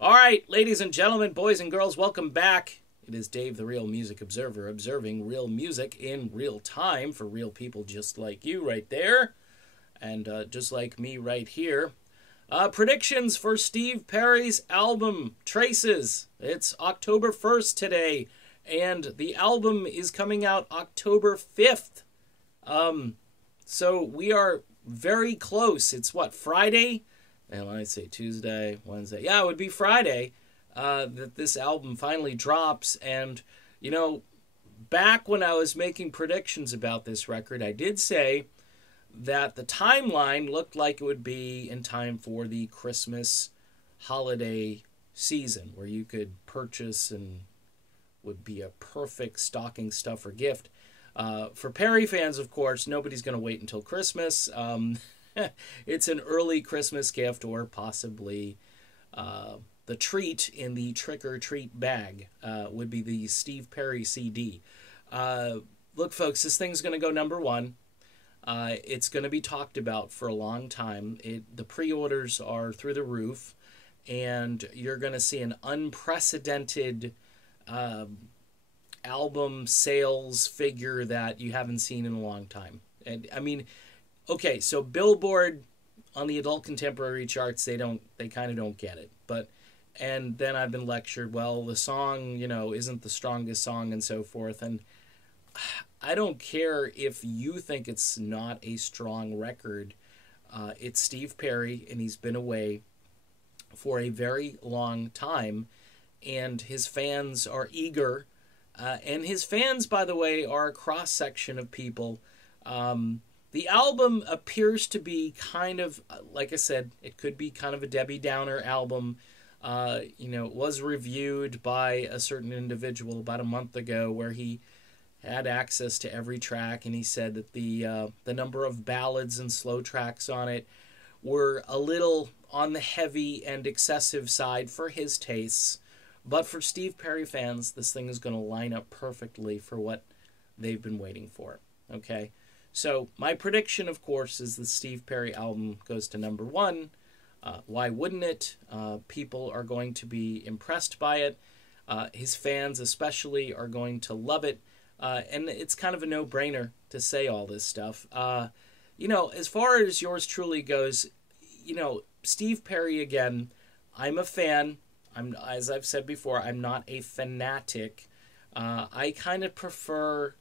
All right, ladies and gentlemen, boys and girls, welcome back. It is Dave, the Real Music Observer, observing real music in real time for real people just like you right there, and just like me right here. Predictions for Steve Perry's album, Traces. It's October 1st today, and the album is coming out October 5th. So we are very close. It's what, Friday? And when I say Tuesday, Wednesday, yeah, it would be Friday that this album finally drops. And, you know, back when I was making predictions about this record, I did say that the timeline looked like it would be in time for the Christmas holiday season, where you could purchase and would be a perfect stocking stuffer gift. For Perry fans, of course, nobody's going to wait until Christmas. It's an early Christmas gift, or possibly the treat in the trick-or-treat bag would be the Steve Perry CD. Look, folks, this thing's going to go number one. It's going to be talked about for a long time. The pre-orders are through the roof, and you're going to see an unprecedented album sales figure that you haven't seen in a long time. And I mean, okay, so Billboard on the adult contemporary charts, they kind of don't get it. And then I've been lectured, well, the song, isn't the strongest song and so forth. And I don't care if you think it's not a strong record. It's Steve Perry, and he's been away for a very long time. And his fans are eager. And his fans, by the way, are a cross-section of people. The album appears to be kind of, like I said, it could be kind of a Debbie Downer album. It was reviewed by a certain individual about a month ago, where he had access to every track, and he said that the number of ballads and slow tracks on it were a little on the heavy and excessive side for his tastes. But for Steve Perry fans, this thing is going to line up perfectly for what they've been waiting for. Okay? So my prediction, of course, is the Steve Perry album goes to number one. Why wouldn't it? People are going to be impressed by it. His fans especially are going to love it. And it's kind of a no-brainer to say all this stuff. As far as yours truly goes, Steve Perry, again, I'm a fan. As I've said before, I'm not a fanatic. I kind of prefer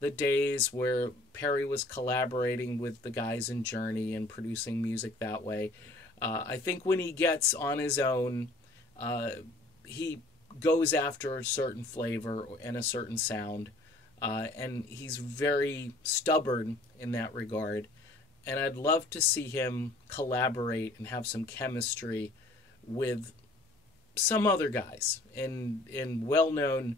the days where Perry was collaborating with the guys in Journey and producing music that way. I think when he gets on his own, he goes after a certain flavor and a certain sound, and he's very stubborn in that regard. And I'd love to see him collaborate and have some chemistry with some other guys and well-known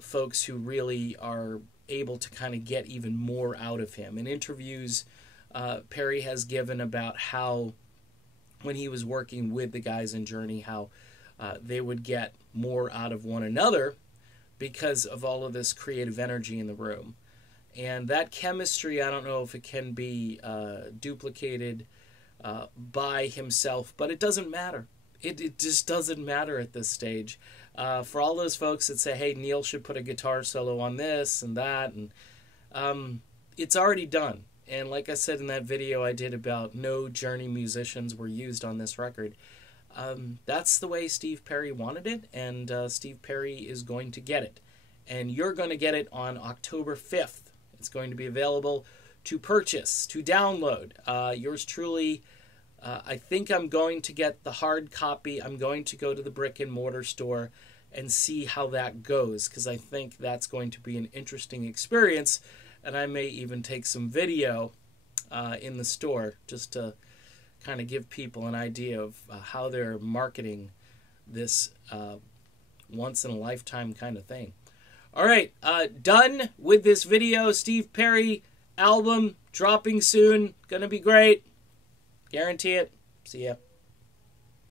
folks who really are able to kind of get even more out of him. In interviews Perry has given about how when he was working with the guys in Journey, how they would get more out of one another because of all of this creative energy in the room. And that chemistry, I don't know if it can be duplicated by himself, but it doesn't matter. It just doesn't matter at this stage. For all those folks that say, hey, Neil should put a guitar solo on this and that, and it's already done. And like I said in that video I did about no Journey musicians were used on this record, that's the way Steve Perry wanted it, and Steve Perry is going to get it. And you're going to get it on October 5th. It's going to be available to purchase, to download. Yours truly, I think I'm going to get the hard copy. I'm going to go to the brick and mortar store and see how that goes, because I think that's going to be an interesting experience. And I may even take some video in the store just to kind of give people an idea of how they're marketing this once-in-a-lifetime kind of thing. All right, done with this video. Steve Perry album dropping soon. Gonna be great. Guarantee it. See ya.